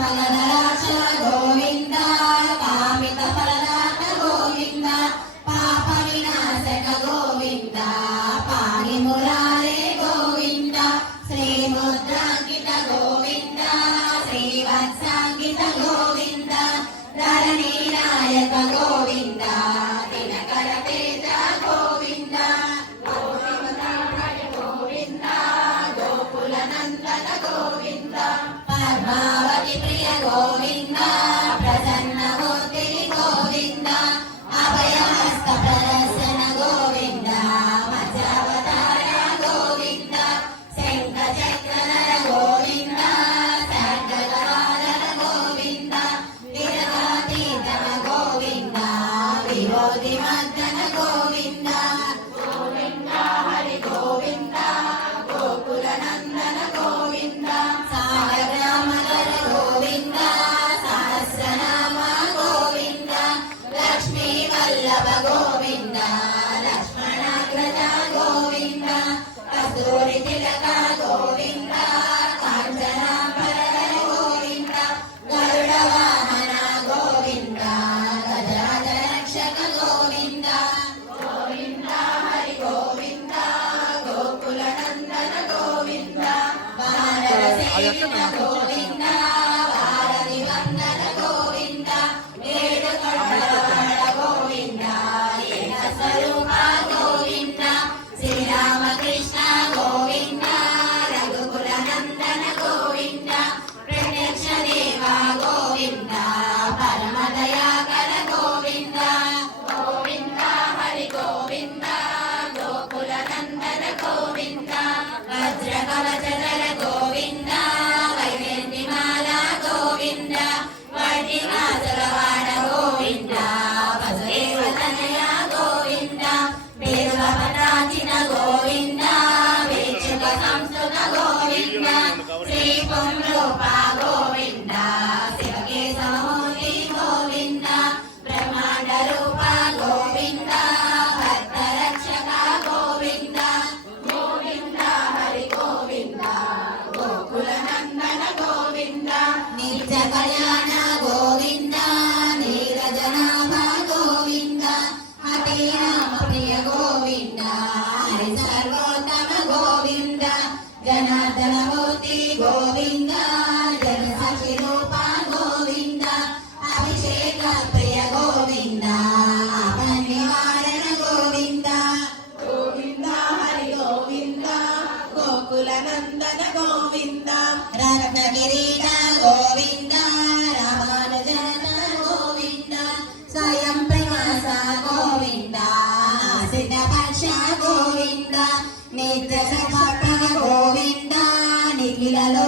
మగధరాక్ష గోవింద కామిత ఫలదాత గోవింద పాప వినాశక గోవింద పాణి మురారే గోవింద శ్రీముద్రాంకిత గోవింద శ్రీవత్సాంకిత గోవింద ధరణీ నాయక గోవింద దినకర తేజ గోవింద గోవింద గోకుల నందన గోవింద పద్మావతి ప్రియ గోవింద ప్రసన్నమూర్తి గోవింద అభయహస్త ప్రదర్శన గోవింద మత్స్యావతార గోవింద శంఖ చక్రధర గోవింద సర్గగదాధర గోవింద విరహాతీతమ గోవింద విరోధి మర్దన గోవింద గోవింద హరి గోవింద గోకుల నందన గోవింద సాగరామధర గోవింద సహస్రనామ గోవింద లక్ష్మీ వల్లభ గోవింద లక్ష్మణాగ్రజ గోవింద కస్తూరి తిలక గోవింద కాంచనాంబరధర గోవింద గరుడ వాహన గోవింద గజరాజ రక్షక గోవింద గోవింద హరి గోవింద గోకుల నందన గోవింద వానర సేవిత గోవింద వారధి వందన గోవింద ఏడు కొండలవాడ గోవింద ఏక స్వరూప గోవింద శ్రీరామకృష్ణ గోవింద రఘుకుల నందన గోవింద ప్రత్యక్ష దేవ గోవింద పరమ దయాకర గోవింద గోవింద హరి గోవింద గోకుల నందన గోవింద వజ్ర కవచధర గోవింద వైజయంతిమాల గోవింద వడ్డికాసురవాడ గోవింద వసుదేవ తనయ గోవింద వేదవపటాచిన గోవింద వేక్షుక సంస్కృత గోవింద శ్రీ పుంరూప గోవింద శివకేశమూర్తి గోవింద బ్రహ్మాండ రూప గోవింద భక్త రక్షక గోవింద గోవింద హరి గోవింద గోకుల నందన గోవింద నిత్య కళ్యాణ గోవింద నీరజనాభ గోవింద హరి రామ ప్రియ గోవింద హరి సర్వోత్తమ గోవింద జనార్దన మూర్తి గోవింద జన సాక్షి రూప గోవింద అభిషేక ప్రియ గోవింద ఆపన్ నివారణ గోవింద గోవింద హరి గోవింద గోకుల నందన గోవింద రత్న కిరీట గోవింద రామానుజన గోవింద స్వయం ప్రకాశ గోవింద సిద్ధ పక్ష గోవింద నిత్య సక్ష గోవింద నిఖిలలో